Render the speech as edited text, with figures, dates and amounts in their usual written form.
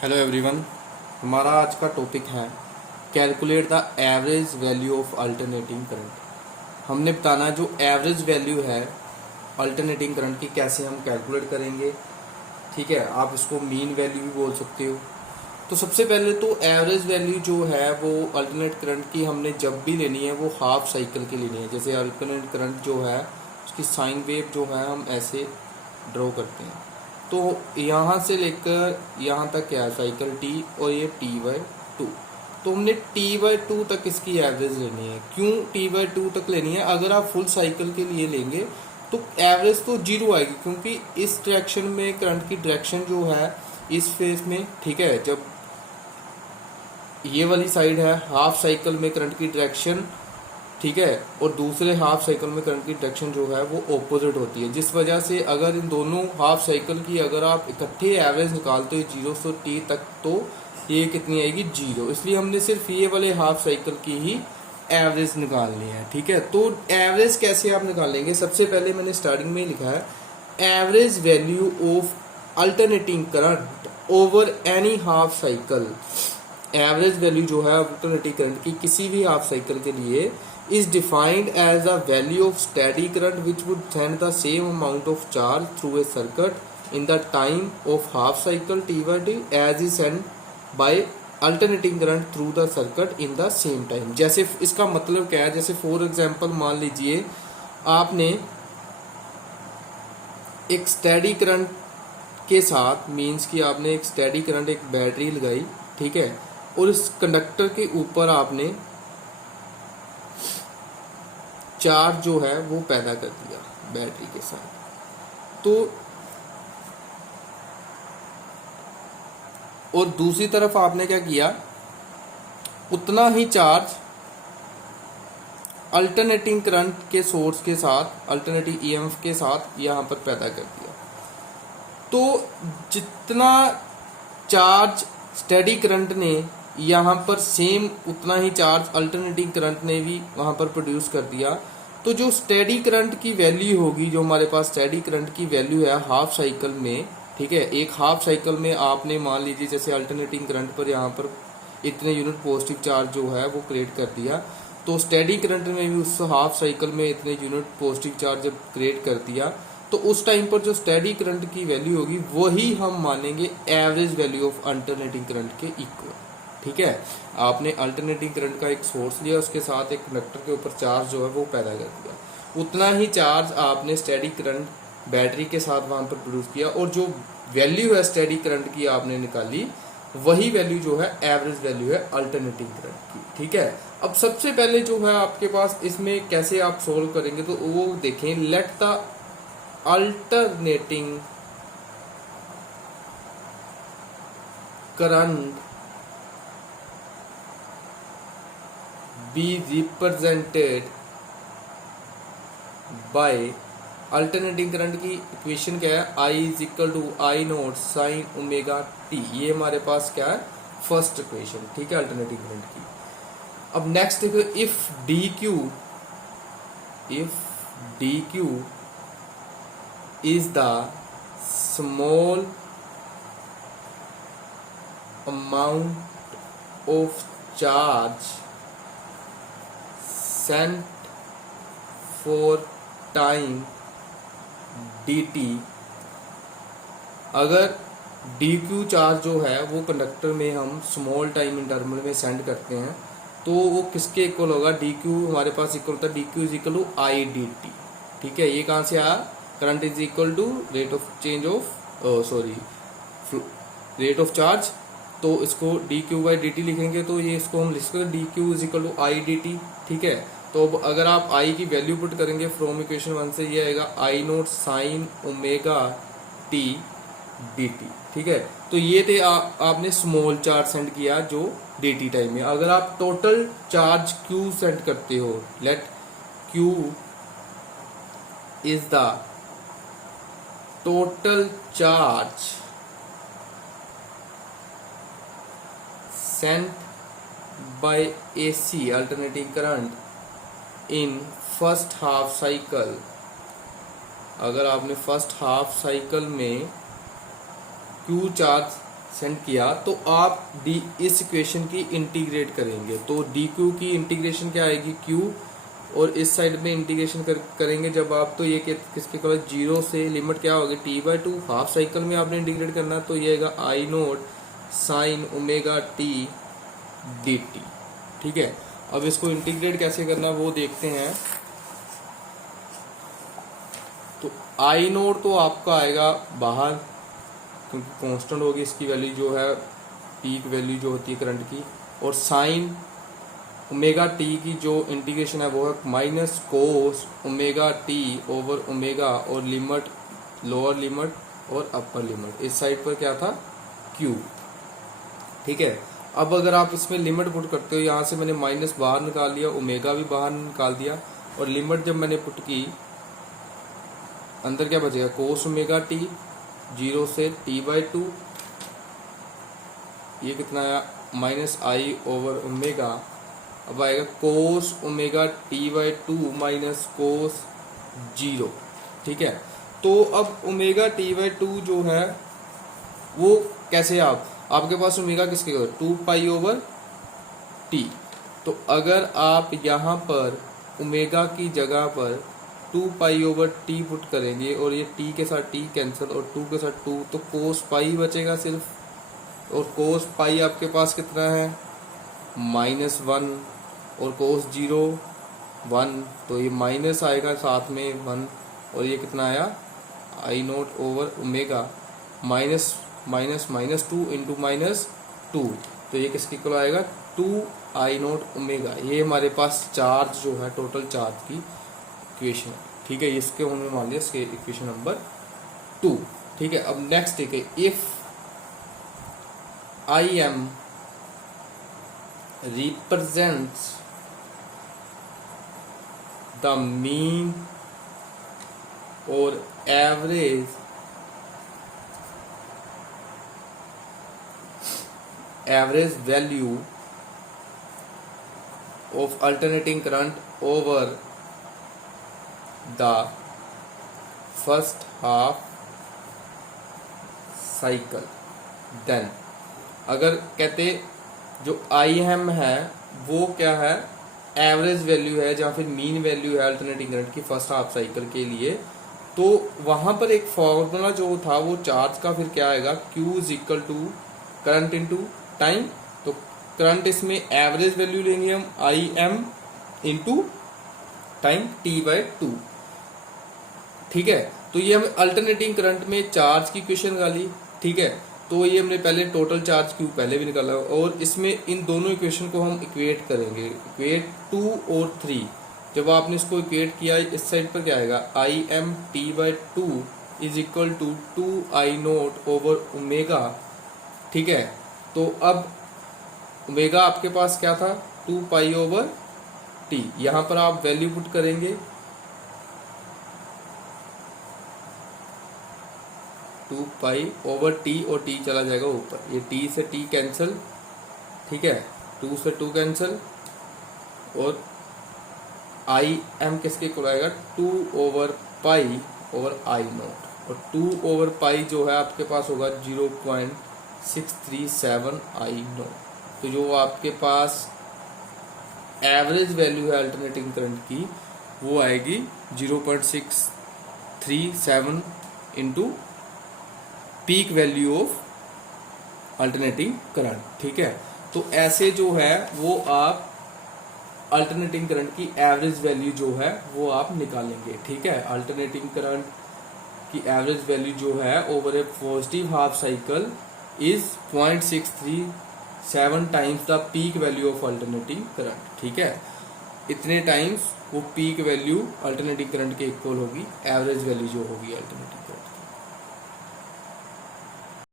Hello everyone. हमारा आज का टॉपिक है calculate the average value of alternating current. हमने बताना जो एवरेज वैल्यू है अल्टरनेटिंग करंट की कैसे हम कैलकुलेट करेंगे। ठीक है, आप इसको मीन वैल्यू भी बोल सकते हो। तो सबसे पहले तो एवरेज वैल्यू जो है वो अल्टरनेट करंट की हमने जब भी लेनी है वो हाफ साइकिल की लेनी है। जैसे अल्टरनेट करंट जो है उसकी साइन वेव जो है हम ऐसे ड्रॉ करते हैं। तो यहाँ से लेकर यहाँ तक क्या है साइकिल टी और ये T/2। तो हमने T/2 तक इसकी एवरेज लेनी है। क्यों T/2 तक लेनी है? अगर आप फुल साइकिल के लिए लेंगे तो एवरेज तो जीरो आएगी, क्योंकि इस डायरेक्शन में करंट की डायरेक्शन जो है इस फेज में, ठीक है, जब ये वाली साइड है हाफ साइकिल में करंट की डायरेक्शन, ठीक है, और दूसरे हाफ साइकिल में करंट की डायरेक्शन जो है वो ऑपोजिट होती है। जिस वजह से अगर इन दोनों हाफ साइकिल की अगर आप इकट्ठे एवरेज निकालते हो 0 से T तक, तो ये कितनी आएगी? 0। इसलिए हमने सिर्फ ये वाले हाफ साइकिल की ही एवरेज निकालनी है। ठीक है, तो एवरेज कैसे आप निकालेंगे? सबसे पहले मैंने स्टार्टिंग में लिखा है average value of alternating current over any half cycle. Average value जो है अल्टरनेटिंग करंट की किसी भी हाफ साइकिल के लिए is defined as a value of steady current which would send the same amount of charge through a circuit in the time of half cycle T/T as is sent by alternating current through the circuit in the same time। जैसे इसका मतलब क्या है? जैसे for example मान लीजिए आपने एक स्टेडी करंट के साथ, मीन्स कि आपने एक स्टेडी करंट एक बैटरी लगाई, ठीक है, और इस कंडक्टर के ऊपर आपने चार्ज जो है वो पैदा कर दिया बैटरी के साथ। तो और दूसरी तरफ आपने क्या किया? उतना ही चार्ज अल्टरनेटिंग करंट के सोर्स के साथ, अल्टरनेटिंग ईएमएफ के साथ यहाँ पर पैदा कर दिया। तो जितना चार्ज स्टेडी करंट ने यहाँ पर सेम उतना ही चार्ज अल्टरनेटिंग करंट ने भी वहाँ पर प्रोड्यूस कर दिया। तो जो स्टेडी करंट की वैल्यू होगी, जो हमारे पास स्टेडी करंट की वैल्यू है हाफ साइकिल में, ठीक है, एक हाफ साइकिल में आपने मान लीजिए जैसे अल्टरनेटिंग करंट पर यहाँ पर इतने यूनिट पॉजिटिव चार्ज जो है वो क्रिएट कर दिया, तो स्टेडी करंट में भी उस हाफ साइकिल में इतने यूनिट पॉजिटिव चार्ज जब क्रिएट कर दिया, तो उस टाइम पर जो स्टेडी करंट की वैल्यू होगी वही हम मानेंगे average value of alternating current के इक्वल। ठीक है, आपने अल्टरनेटिंग करंट का एक सोर्स लिया, उसके साथ एक कंडक्टर के ऊपर चार्ज जो है वो पैदा कर दिया, उतना ही चार्ज आपने स्टेडी करंट बैटरी के साथ वहां पर प्रोड्यूस किया, और जो वैल्यू है स्टेडी करंट की आपने निकाली, वही वैल्यू जो है एवरेज वैल्यू है अल्टरनेटिंग करंट की। ठीक है, अब सबसे पहले जो है आपके पास इसमें कैसे आप सोल्व करेंगे तो वो देखें। Let the alternating current be represented by alternating current की इक्वेशन क्या है? I is equal to I naught sine omega T. ये हमारे पास क्या है? फर्स्ट इक्वेशन, ठीक है, अल्टरनेटिंग करंट की। अब नेक्स्ट देखो, if D Q is the small amount of charge sent for time dt, अगर dq चार्ज जो है वो कंडक्टर में हम स्मॉल टाइम इंटरवल में सेंड करते हैं, तो वो किसके इक्वल होगा? dq हमारे पास इक्वल होता है dq is equal to I dt। ठीक है, ये कहाँ से आया? Current is equal to rate of change of rate of charge, तो इसको dq/dt लिखेंगे, तो ये इसको हम लिख सकते हैं dq is equal to I dt। ठीक है, तो अब अगर आप i की वैल्यू पुट करेंगे फ्रॉम इक्वेशन 1 से, ये आएगा I naught sine omega T dt। ठीक है, तो ये थे आपने स्मॉल चार्ज सेंड किया जो dt टाइम में। अगर आप टोटल चार्ज q सेंड करते हो, let q is the total charge sent by AC alternating current in first half cycle, अगर आपने फर्स्ट हाफ साइकिल में Q चार्ज सेंड किया तो आप डी इस इक्वेशन की इंटीग्रेट करेंगे, तो डी क्यू की इंटीग्रेशन क्या आएगी, क्यू, और इस साइड में इंटीग्रेशन करेंगे जब आप, तो ये किसके इक्वल, जीरो से लिमिट क्या होगी t/2, हाफ साइकिल में आपने इंटीग्रेट करना, तो ये आएगा I naught sine omega T D T. ठीक है, अब इसको इंटीग्रेट कैसे करना वो देखते हैं। तो आई नोट तो आपका आएगा बाहर, क्योंकि कांस्टेंट होगी इसकी वैल्यू जो है, पीक वैल्यू जो होती है करंट की, और साइन ओमेगा टी की जो इंटीग्रेशन है वो है minus cos omega T over omega, और लिमिट लोअर लिमिट और अपर लिमिट, इस साइड पर क्या था, क्यू। ठीक है, अब अगर आप इसमें लिमिट पुट करते हो, यहाँ से मैंने माइनस बाहर निकाल लिया, ओमेगा भी बाहर निकाल दिया, और लिमिट जब मैंने पुट की, अंदर क्या बचेगा, कोस ओमेगा टी, जीरो से t/2, ये कितना आया, माइनस आई ओवर ओमेगा, अब आएगा कोस omega t/2 minus cos zero. ठीक है, तो अब ओमेगा t/2 जो है वो कैसे, आपके पास ओमेगा किसके होगा, 2 पाई/t, तो अगर आप यहाँ पर ओमेगा की जगह पर 2 पाई/t पुट करेंगे, और ये t के साथ t कैंसिल और 2 के साथ 2, तो कोस पाई बचेगा सिर्फ, और कोस पाई आपके पास कितना है, -1, और कोस जीरो 1, तो ये माइनस आएगा साथ में 1, और ये कितना आया, I naught over omega minus minus minus 2 into -2, तो ये किसके इक्वल आएगा, 2 आई नोट ओमेगा। ये हमारे पास चार्ज जो है, टोटल चार्ज की इक्वेशन है। ठीक है, इसके हमने मान लिया इसके इक्वेशन नंबर 2। ठीक है, अब नेक्स्ट देखिए, if I am represents the mean or average value of alternating current over the first half cycle, then अगर कहते जो आई एम है वो क्या है, एवरेज वैल्यू है या फिर मीन वैल्यू है अल्टरनेटिंग करंट की फर्स्ट हाफ साइकिल के लिए, तो वहां पर एक फॉर्मूला जो था वो चार्ज का फिर क्या आएगा, Q is equal to current into time. तो करंट इसमें एवरेज वैल्यू लेंगे हम I am into time t/2। ठीक है, तो ये हम अल्टरनेटिंग करंट में चार्ज की इक्वेशन निकाली। ठीक है, तो ये हमने पहले टोटल चार्ज क्यू पहले भी निकाला, और इसमें इन दोनों इक्वेशन को हम इक्वेट करेंगे, इक्वेट 2 और 3। जब आपने इसको इक्वेट किया, इस साइड पर क्या आएगा, I M t/2 is equal to 2 I naught over omega. ठीक है, तो अब ओमेगा आपके पास क्या था, 2 पाई/t, यहाँ पर आप वैल्यू पुट करेंगे, 2 पाई/t, और t चला जाएगा ऊपर, ये t से t कैंसिल, ठीक है, 2 से 2 कैंसिल, और आई एम किसके इक्वल आएगा, 2/पाई/आई नोट, और 2/पाई जो है आपके पास होगा 0.637 आई नोट। तो जो आपके पास एवरेज वैल्यू है अल्टरनेटिंग करंट की वो आएगी 0.637 into peak value of alternating current. ठीक है, तो ऐसे जो है वो आप अल्टरनेटिंग करंट की एवरेज वैल्यू जो है वो आप निकालेंगे। ठीक है, अल्टरनेटिंग करंट की एवरेज वैल्यू जो है over A positive half cycle is 0.637 times the peak value of alternating current. ठीक है, इतने टाइम्स वो पीक वैल्यू अल्टरनेटिंग करंट के इक्वल होगी एवरेज वैल्यू जो होगी अल्टरनेटिंग करंट।